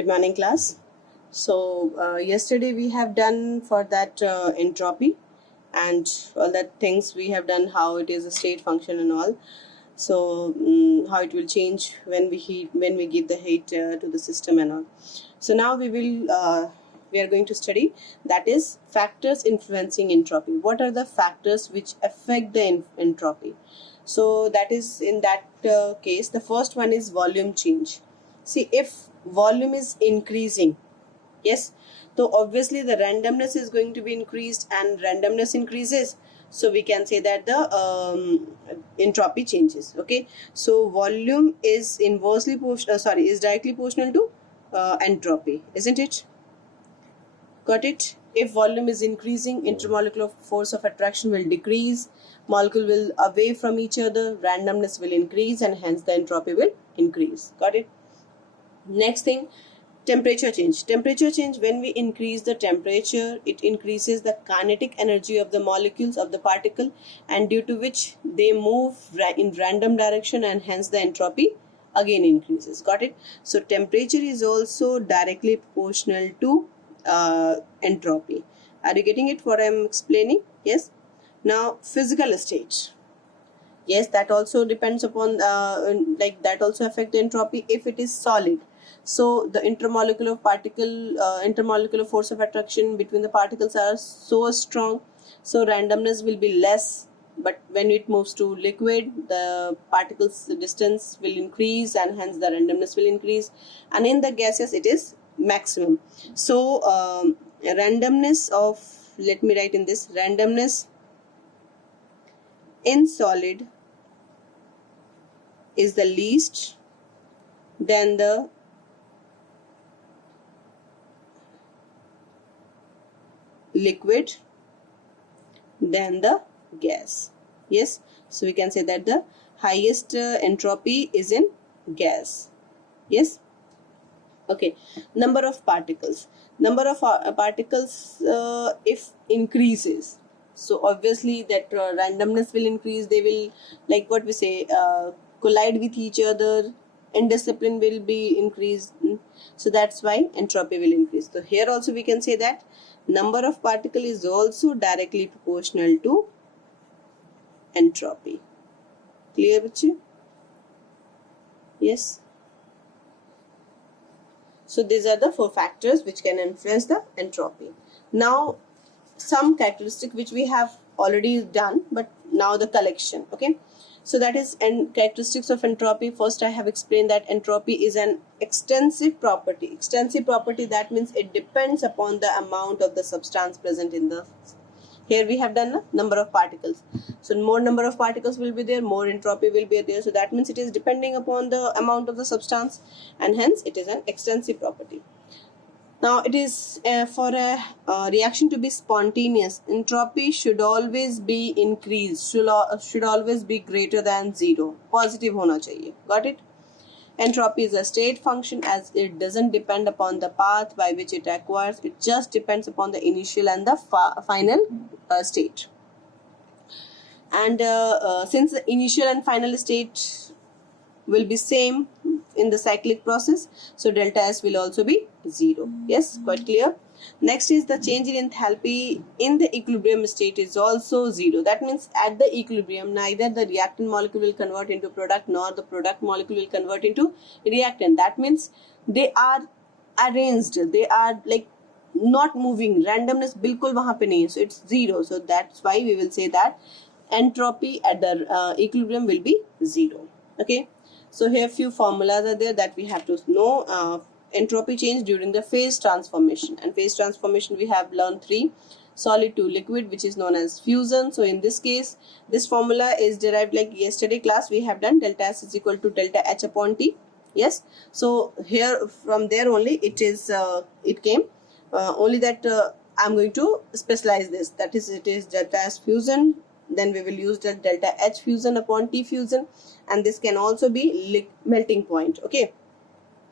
Good morning, class. So yesterday we have done for that entropy and all that things we have done, how it is a state function and all. So how it will change when we give the heat to the system and all. So now we are going to study, that is, factors influencing entropy. What are the factors which affect the entropy? So that is, in that case, the first one is volume change. See, if volume is increasing, yes, so obviously the randomness is going to be increased, and randomness increases, so we can say that the entropy changes. Okay, so volume is inversely is directly proportional to entropy, isn't it? Got it? If volume is increasing, intermolecular force of attraction will decrease, molecule will away from each other, randomness will increase, and hence the entropy will increase. Got it? Next thing, temperature change. Temperature change, when we increase the temperature, it increases the kinetic energy of the molecules of the particle, and due to which they move in random direction, and hence the entropy again increases. Got it? So temperature is also directly proportional to entropy. Are you getting it, what I am explaining? Yes. Now physical state. Yes, that also depends upon that also affect the entropy. If it is solid, so the intermolecular force of attraction between the particles are so strong, so randomness will be less. But when it moves to liquid, the particles distance will increase, and hence the randomness will increase. And in the gases, it is maximum. So randomness of, let me write in this, randomness in solid is the least, then the liquid, then the gas. Yes, so we can say that the highest entropy is in gas. Yes. Okay, number of particles. Number of particles if increases, so obviously that randomness will increase. They will, like what we say, collide with each other, indiscipline will be increased. So that's why entropy will increase. So here also we can say that number of particle is also directly proportional to entropy. Clear, bache? Yes. So these are the 4 factors which can influence the entropy. Now some characteristic which we have already done, but now the collection. Okay, so that is characteristics of entropy. First, I have explained that entropy is an extensive property. Extensive property, that means it depends upon the amount of the substance present in the. Here we have done the number of particles. So more number of particles will be there, more entropy will be there. So that means it is depending upon the amount of the substance, and hence it is an extensive property. Now it is for a reaction to be spontaneous, entropy should always be increased, should always be greater than 0. Positive hona chahiye. Got it? Entropy is a state function, as it doesn't depend upon the path by which it acquires. It just depends upon the initial and the final state. And since the initial and final state will be same in the cyclic process, so delta S will also be 0. Yes, quite clear. Next is the change in enthalpy in the equilibrium state is also 0. That means at the equilibrium, neither the reactant molecule will convert into product, nor the product molecule will convert into reactant. That means they are arranged, they are like not moving. Randomness bilkul wahan pe nahi hai, so it's 0. So that's why we will say that entropy at the equilibrium will be 0. Okay, so here few formulas are there that we have to know. Entropy change during the phase transformation, and phase transformation we have learned 3: solid to liquid, which is known as fusion. So in this case, this formula is derived like yesterday class we have done, delta S is equal to delta H upon T. Yes, so here from there only it is it came, only that I'm going to specialize this, that is, it is delta S fusion, then we will use the delta H fusion upon T fusion, and this can also be melting point. Okay,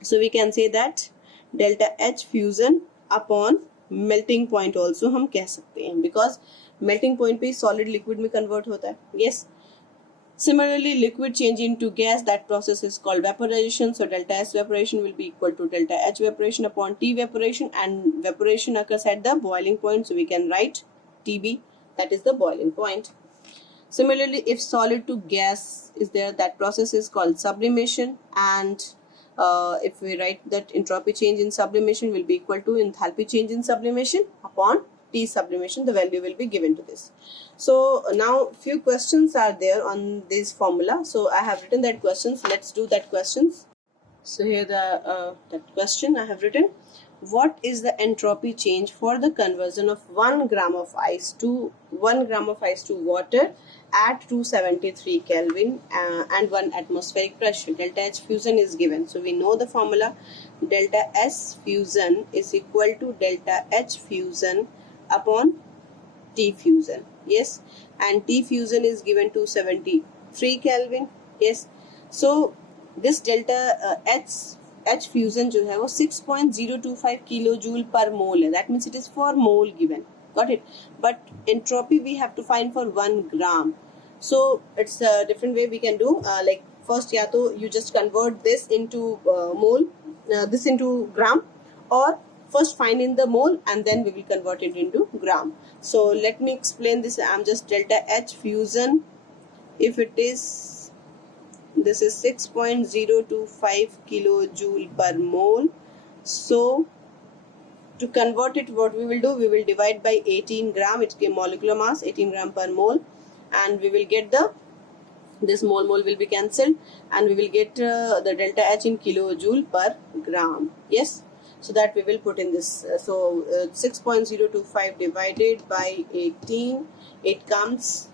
so we can say that delta H fusion upon melting point also हम कह सकते हैं, because melting point पे solid liquid में convert होता है. Yes, Similarly, liquid change into gas, that process is called vaporization. So delta S evaporation will be equal to delta H evaporation upon T evaporation, and evaporation occurs at the boiling point. So we can write TB, that is the boiling point. Similarly, if solid to gas is there, that process is called sublimation, and if we write that entropy change in sublimation will be equal to enthalpy change in sublimation upon T sublimation, the value will be given to this. So now few questions are there on this formula. So I have written that questions. Let's do that questions. So here that question I have written. What is the entropy change for the conversion of 1 gram of ice to water at 273 Kelvin and 1 atmospheric pressure? Delta H fusion is given. So we know the formula. Delta S fusion is equal to delta H fusion upon T fusion. Yes, and T fusion is given to 73 Kelvin. Yes, so this delta H fusion जो है वो 6.025 kilojoule per mole है. That means it is for mole given. Got it? But entropy we have to find for 1 gram. So it's a different way we can do. Like first या तो you just convert this into mole, this into gram, or first find in the mole and then we will convert it into gram. So let me explain this. I'm just delta H fusion. If it is, this is 6.025 kilojoule per mole. So to convert it, what we will do, we will divide by 18 gram. It's molecular mass, 18 gram per mole, and we will get this mole will be cancelled, and we will get the delta H in kilojoule per gram. Yes. So that we will put in this. 6.025 divided by 18, it comes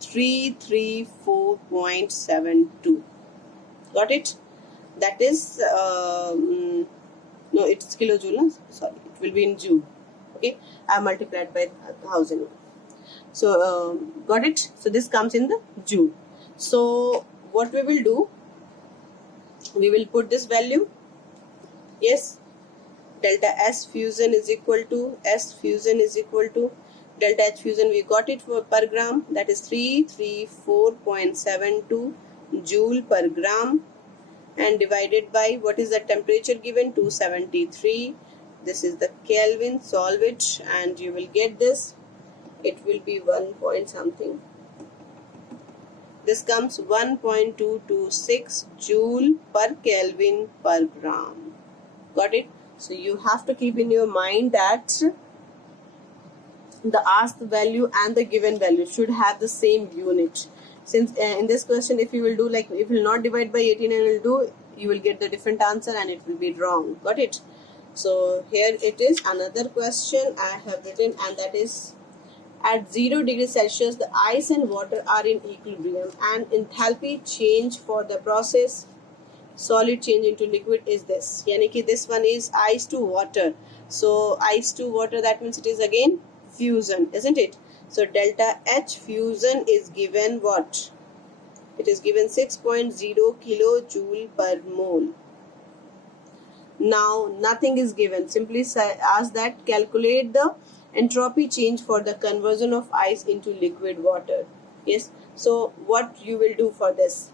334.72. Got it? That is, no, it's kilojoule. Sorry, it will be in joule. Okay, I multiplied by 1000. So, got it? So this comes in the joule. So what we will do, we will put this value. Yes. Delta S fusion is equal to delta H fusion, we got it for per gram, that is 334.72 joule per gram, and divided by what is the temperature given, 273. This is the Kelvin. Solve it and you will get this. It will be 1 point something. This comes 1.226 joule per Kelvin per gram. Got it? So you have to keep in your mind that the asked value and the given value should have the same unit. Since in this question, if you will do like, if you will not divide by 18 and will do, you will get the different answer and it will be wrong. Got it? So here it is, another question I have written, and that is, at 0 degrees Celsius, the ice and water are in equilibrium, and enthalpy change for the process solid change into liquid is this. Yani ki this one is ice to water. So ice to water, that means it is again fusion, isn't it? So delta H fusion is given what? It is given 6.0 kilojoule per mole. Now nothing is given. Simply ask that calculate the entropy change for the conversion of ice into liquid water. Yes. So what you will do for this?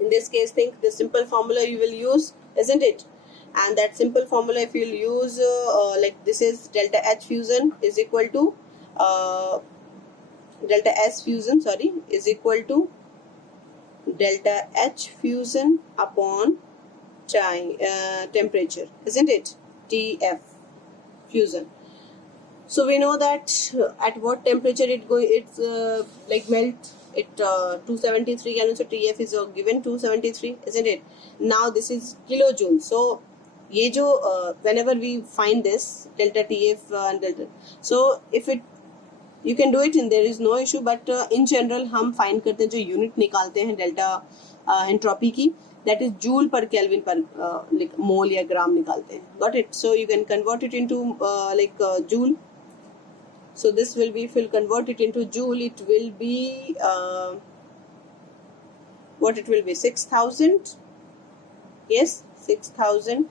In this case, think the simple formula you will use, isn't it? And that simple formula, if you will use like this is delta H fusion is equal to delta S fusion, sorry, is equal to delta H fusion upon temperature, isn't it? TF fusion. So we know that at what temperature it's like melt. It 273 Kelvin, so TF is given 273, isn't it? Now this is kilojoule. So ये जो whenever we find this delta TF and delta, so if it you can do it and there is no issue, but in general हम find करते हैं जो unit निकालते हैं delta entropy की, that is joule per Kelvin per like mole या gram निकालते हैं. Got it? So you can convert it into joule. So this will be, if you convert it into joule, it will be what it will be, 6,000. Yes, 6,000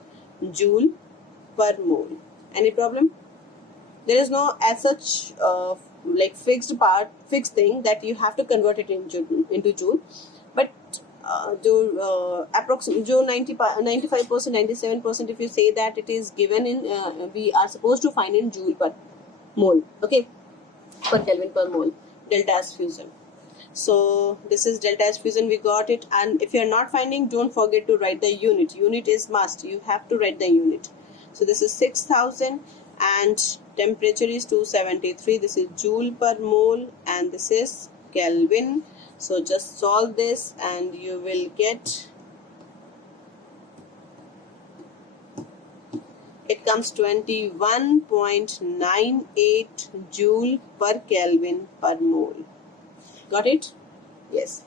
joule per mole. Any problem? There is no as such like fixed thing that you have to convert it into joule. But जो approximately जो 95%, 97%, if you say that it is given in we are supposed to find in joule per mole, okay, per Kelvin per mole, delta S fusion. So this is delta S fusion, we got it. And if you are not finding, don't forget to write the unit. Unit is must, you have to write the unit. So this is 6000 and temperature is 273. This is joule per mole and this is Kelvin. So just solve this and you will get, it comes 21.98 joule per Kelvin per mole. Got it? Yes.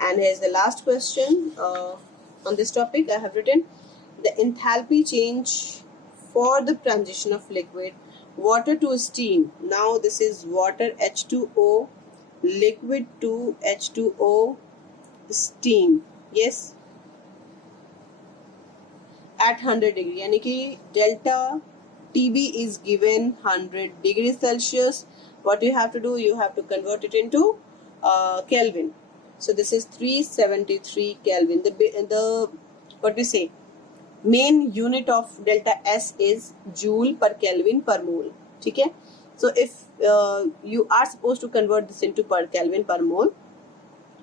And here's the last question on this topic. I have written the enthalpy change for the transition of liquid water to steam. Now this is water H2O, liquid to H2O, steam. Yes. At 100 degree. यानी कि delta TB is given 100 degrees Celsius. What you have to do? You have to convert it into Kelvin. So this is 373 Kelvin. The what we say, main unit of delta S is joule per Kelvin per mole. ठीक है? So if you are supposed to convert this into per Kelvin per mole,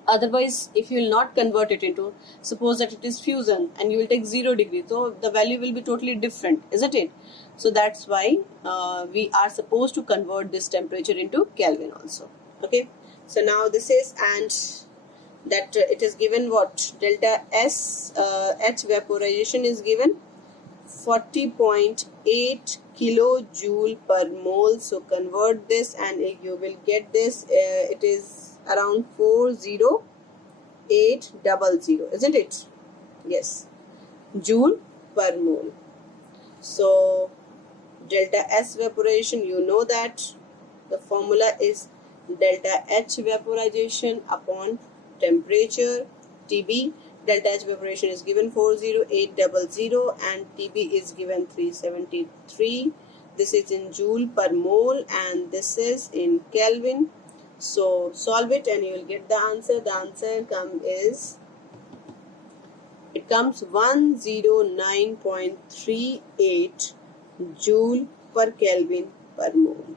otherwise if you will not convert it into, suppose that it is fusion and you will take 0 degree, so the value will be totally different, isn't it? So that's why we are supposed to convert this temperature into Kelvin also. Okay, so now this is, and that it is given what, delta S H vaporization is given 40.8 kilojoule per mole. So convert this and you will get this, it is around 40800, isn't it? Yes, joule per mole. So delta S vaporization, you know that the formula is delta H vaporization upon temperature TB. Delta H vaporization is given 40800 and TB is given 373. This is in joule per mole and this is in Kelvin. So solve it and you will get the answer. The answer comes 109.38 joule per Kelvin per mole.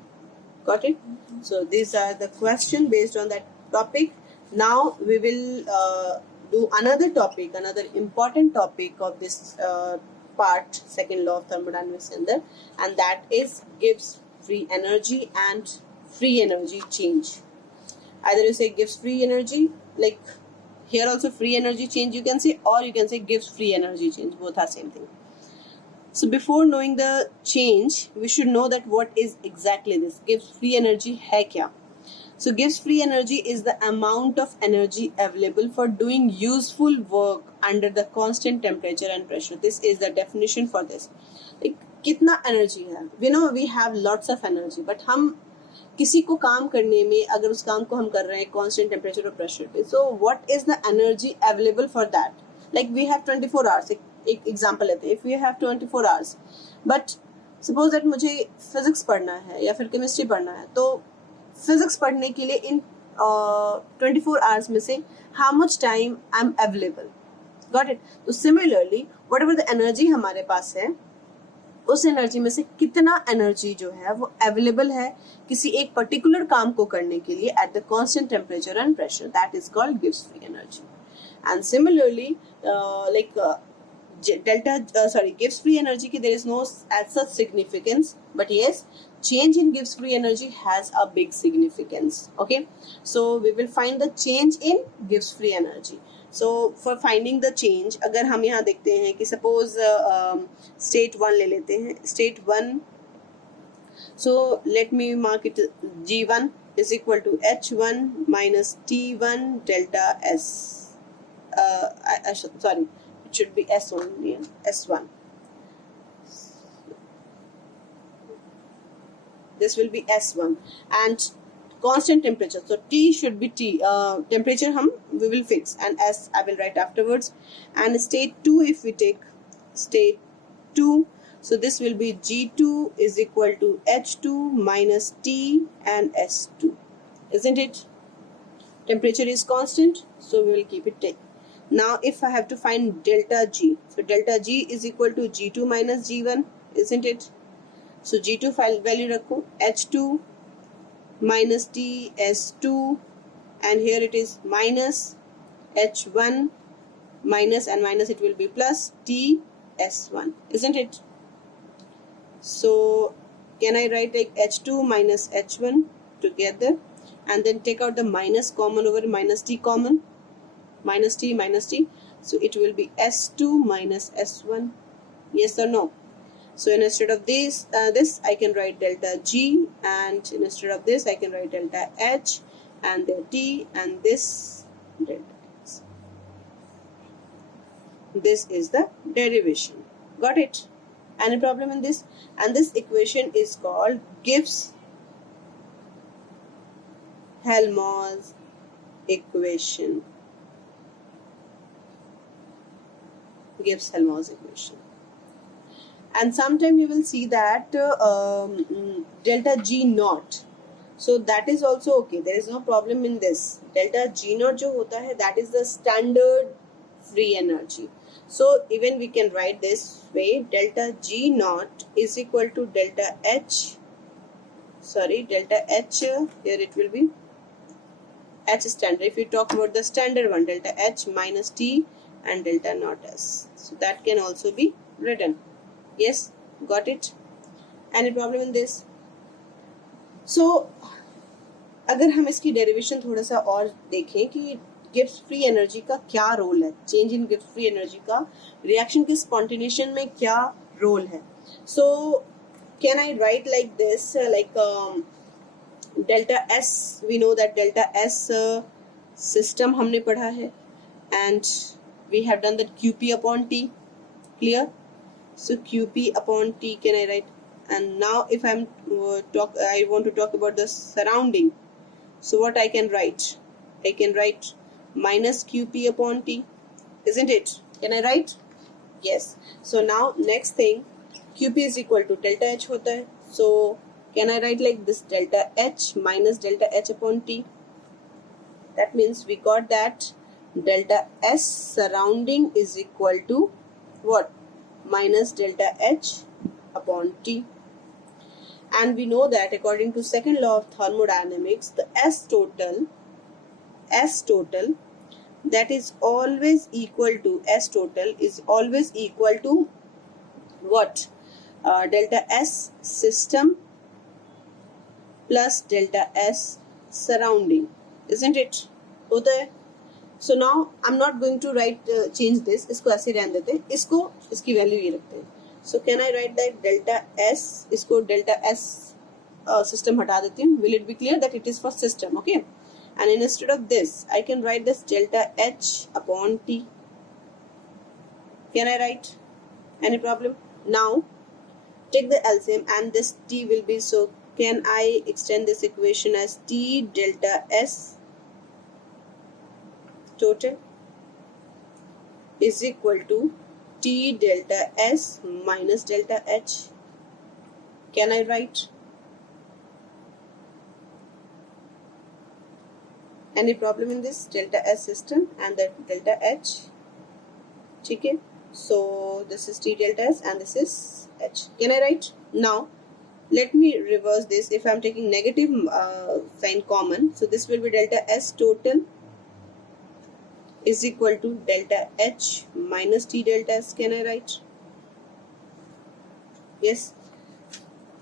Got it? So these are the questions based on that topic. Now we will do another topic, another important topic of this part, second law of thermodynamics, and that is Gibbs free energy and free energy change. Either you say Gibbs free energy, like here also free energy change you can say, or you can say Gibbs free energy change. Both are same thing. So before knowing the change, we should know that what is exactly this Gibbs free energy hai kya. So Gibbs free energy is the amount of energy available for doing useful work under the constant temperature and pressure. This is the definition for this. Like कितना energy है? We know we have lots of energy, but हम किसी को काम करने में, अगर उस काम को हम कर रहे हैं constant temperature और pressure पे, so what is the energy available for that? Like we have 24 hours. एक example लेते हैं. If we have 24 hours, but suppose that मुझे physics पढ़ना है या फिर chemistry पढ़ना है, तो physics पढ़ने के लिए इन 24 hours में से how much time I'm available? Got it? तो similarly, whatever the energy हमारे पास है, उस एनर्जी में से कितना एनर्जी जो है वो अवेलेबल है किसी एक पर्टिकुलर काम को करने के लिए at the constant temperature and pressure, that is called Gibbs free energy. And similarly like Gibbs free energy ki there is no as such significance, but yes, change in Gibbs free energy has a big significance. Okay, so we will find the change in Gibbs free energy. So for finding the change, अगर हम यहाँ देखते हैं कि suppose state 1 ले लेते हैं, state 1, so let me mark it G1 is equal to H1 minus T1 delta S. Sorry, it should be S only, S1. This will be S1 and constant temperature. So T should be T. Temperature we will fix, and S I will write afterwards. And state 2, if we take state 2, So this will be G2 is equal to H2 minus T and S2, isn't it? Temperature is constant, so we will keep it T. Now if I have to find delta G, so delta G is equal to G2 minus G1, isn't it? So G2 value rakho, H2 minus T S2, and here it is minus H1 minus and minus, it will be plus T S1, isn't it? So can I write like H2 minus H1 together and then take out the minus common over minus T common, minus T minus T, so it will be S2 minus S1, yes or no? So instead of this I can write delta G, and instead of this I can write delta H and the T, and this delta X. This is the derivation. Got it? Any problem in this? And this equation is called Gibbs-Helmholtz equation. Gibbs-Helmholtz equation. And sometime you will see that delta G naught. So that is also okay. There is no problem in this. Delta G naught jo hota hai, that is the standard free energy. So even we can write this way, delta G naught is equal to delta H, here it will be H standard. If you talk about the standard one, delta H minus T and delta naught S. So that can also be written. Yes, got it? Any problem in this? So अगर हम इसकी derivation थोड़ा सा और देखें कि Gibbs free energy का क्या रोल है, change in Gibbs free energy का रिएक्शन के स्पॉन्टेनिएशन में क्या रोल है. So can I write like this, like delta S, we know that delta S system हमने पढ़ा है, and we have done that QP upon T. Clear? So QP upon T, can I write? And now if I want to talk about the surrounding. So what I can write? I can write minus QP upon T, isn't it? Can I write? Yes. So now next thing, QP is equal to delta H hota hai. So can I write like this, delta H minus delta H upon T? That means we got that delta S surrounding is equal to what? Minus delta H upon T. And we know that according to second law of thermodynamics, the S total that is always equal to, S total is always equal to what? Delta S system plus delta S surrounding, isn't it? होता है. So now I'm not going to write change this. इसको ऐसे रहने देते हैं. इसको इसकी value ये रखते हैं. So can I write that delta S, इसको delta S system हटा देती हूँ. Will it be clear that it is for system? Okay. And instead of this, I can write this delta H upon T. Can I write? Any problem? Now take the LCM and this T will be, so can I extend this equation as T delta S total is equal to T delta S minus delta H. Can I write? Any problem in this? Delta S system and the delta H. Okay. So this is T delta S and this is H. Can I write? Now let me reverse this. If I am taking negative sign common, so this will be delta S total is equal to delta H minus T delta S. Can I write? Yes.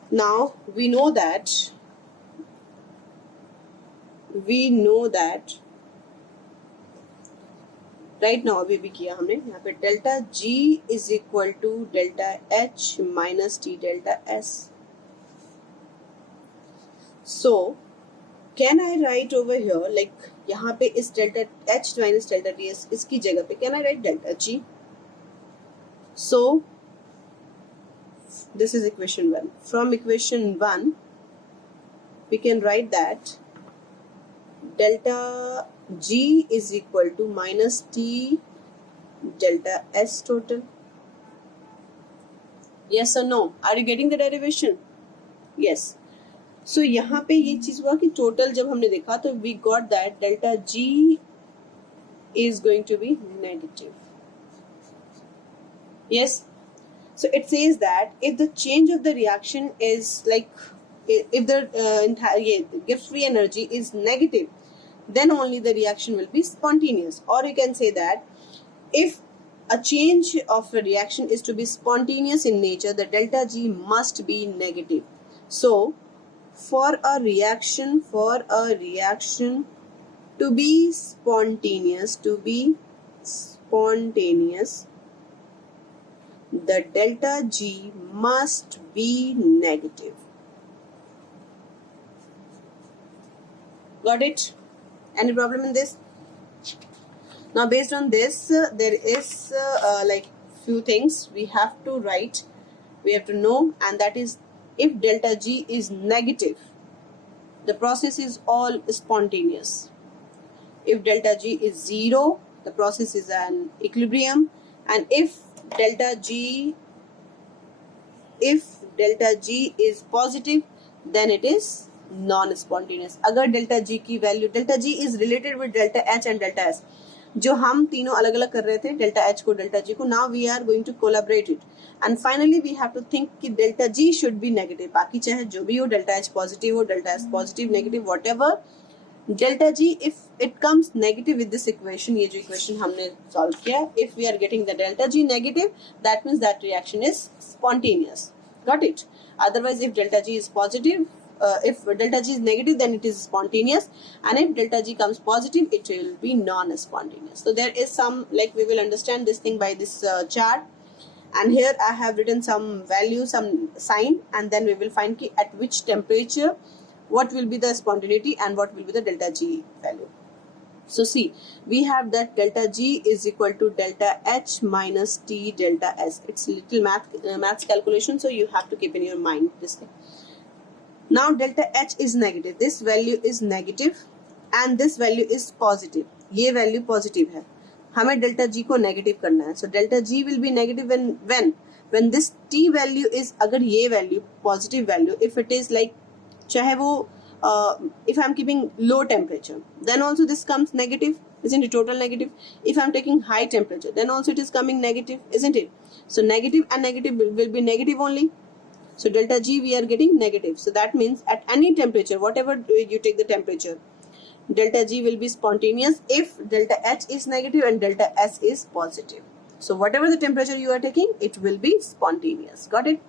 Now we know that right now अभी भी किया हमने यहाँ पे delta G is equal to delta H minus T delta S. So can I write over here like यहाँ पे इस delta H minus delta ds इसकी जगह पे can I write delta G? So this is equation 1. From equation 1 we can write that delta G is equal to minus T delta S total. Yes or no? Are you getting the derivation? Yes. So यहाँ पे ये चीज हुआ कि total जब हमने देखा तो we got that delta G is going to be negative. Yes. So it says that if the change of the reaction is like, if the entire Gibbs free energy is negative, then only the reaction will be spontaneous. Or you can say that if a change of a reaction is to be spontaneous in nature, the delta G must be negative. So for a reaction to be spontaneous, the delta G must be negative. Got it? Any problem in this? Now based on this, there is like few things we have to write, we have to know, and that is, if delta G is negative, the process is all spontaneous. If delta G is 0, the process is an equilibrium. And if delta G is positive, then it is non-spontaneous. अगर delta G की value, delta G is related with delta H and delta S, जो हम तीनों अलग अलग कर रहे थे, delta H को delta G को, now we are going to collaborate it, and finally we have to think कि delta G should be negative. बाकी चाहे जो भी हो, delta H positive हो, delta S positive, negative, whatever, delta G, if it comes negative with this equation, ये जो equation हमने solve किया, if we are getting the delta G negative, that means that reaction is spontaneous. Got it? Otherwise, if delta G is positive, if delta G is negative, then it is spontaneous, and if delta G comes positive, it will be non-spontaneous. So there is some, like, we will understand this thing by this chart, and here I have written some value, some sign, and then we will find ki at which temperature what will be the spontaneity and what will be the delta G value. So see, we have that delta G is equal to delta H minus T delta S. It's little maths calculation, so you have to keep in your mind this thing. Now delta H is negative, this value is negative, and this value is positive. ये value positive है, हमें delta G को negative करना है. So delta G will be negative when this T value is, अगर ये value positive value, if it is like, चाहे वो if I am keeping low temperature, then also this comes negative, isn't it? Total negative. If I am taking high temperature, then also it is coming negative, isn't it? So negative and negative will be negative only. So delta G we are getting negative. So that means at any temperature, whatever you take the temperature, delta G will be spontaneous if delta H is negative and delta S is positive. So whatever the temperature you are taking, it will be spontaneous. Got it?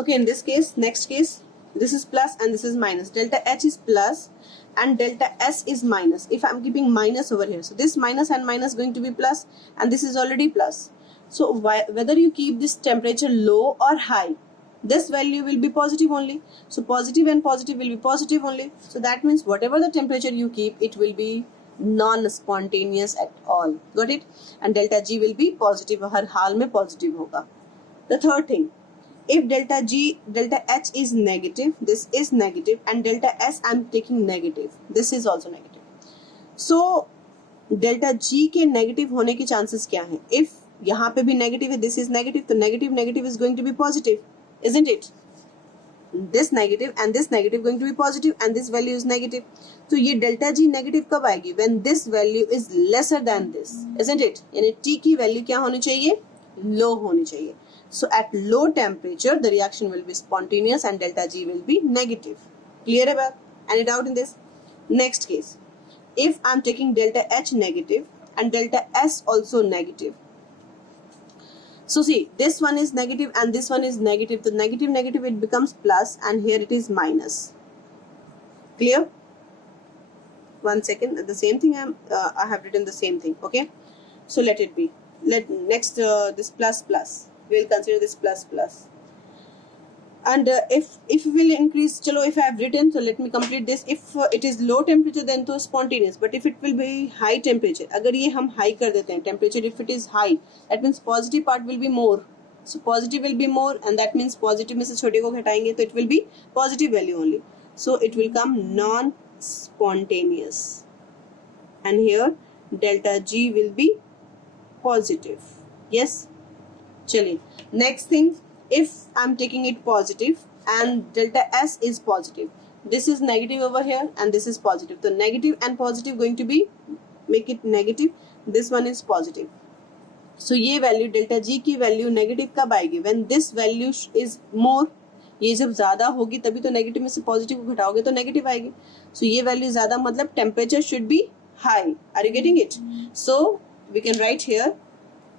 Okay, in this case, next case, this is plus and this is minus. Delta H is plus and delta S is minus. If I am keeping minus over here, so this minus and minus going to be plus, and this is already plus. So whether you keep this temperature low or high, this value will be positive only. So positive and positive will be positive only. So that means whatever the temperature you keep, it will be non-spontaneous at all. Got it? And delta G will be positive. हर हाल में positive होगा. The third thing, if delta H is negative, this is negative, and delta S I am taking negative, this is also negative. So delta G के negative होने की chances क्या हैं? If यहाँ पे भी negative है, this is negative, तो negative is going to be positive, isn't it? This negative and this negative going to be positive, and this value is negative. तो ये delta G negative कब आएगी? When this value is lesser than this, isn't it? यानी T की value क्या होनी चाहिए? Low होनी चाहिए. So at low temperature, the reaction will be spontaneous and delta G will be negative. Clear about? Any doubt in this? Next case, if I am taking delta H negative and delta S also negative. So see, this one is negative and this one is negative. The negative it becomes plus, and here it is minus. Clear? One second. The same thing I have written the same thing. Okay. So let it be. Next this plus. We will consider this plus. And if we will increase, chalo, if I have written, so let me complete this. If it is low temperature, then to spontaneous. But if it will be high temperature, अगर ये हम high कर देते हैं temperature, if it is high, that means positive part will be more. So positive will be more, and that means positive में से छोटे को घटाएंगे, तो it will be positive value only. So it will come non-spontaneous, and here delta G will be positive. Yes. चलिए, next thing, if I'm taking it positive and delta S is positive, this is negative over here and this is positive, so negative and positive going to be make it negative, this one is positive. So ये value delta G की value negative कब आएगी? When this value is more, ये जब ज्यादा होगी तभी तो नेगेटिव में से पॉजिटिव को घटाओगे तो नेगेटिव आएगी. सो ये वैल्यू ज्यादा मतलब temperature should be high. Are you getting it? So we can write here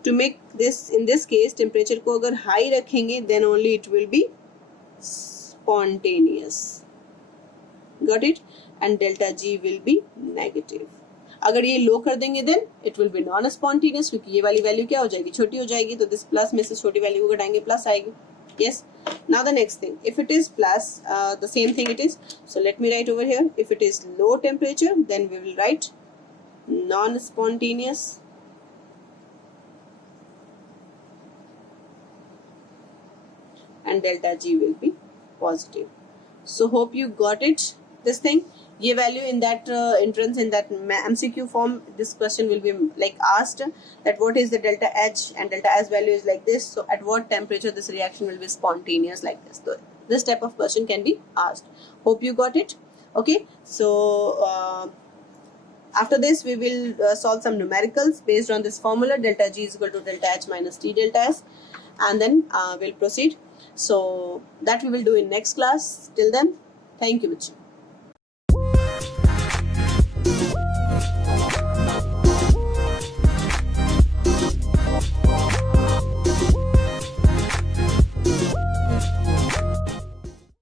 to make this, in this case temperature को अगर हाई रखेंगे then only it will be spontaneous. Got it? And delta G will be negative. अगर ये low कर देंगे then it will be non spontaneous, क्योंकि ये वाली वैल्यू क्या हो जाएगी? छोटी हो जाएगी. तो दिस प्लस में से छोटी वैल्यू को घटाएंगे प्लस आएगी. Yes. Now the next thing, if it is plus, the same thing it is. So let me write over here. If it is low temperature, then we will write non-spontaneous. And delta G will be positive. So hope you got it. This thing. ये value in that entrance, in that MCQ form, this question will be like asked that what is the delta H and delta S value is like this. So at what temperature this reaction will be spontaneous like this. So this type of question can be asked. Hope you got it. Okay. So after this we will solve some numericals based on this formula, delta G is equal to delta H minus T delta S, and then we'll proceed. So that we will do in next class. Till then, thank you, Vichi.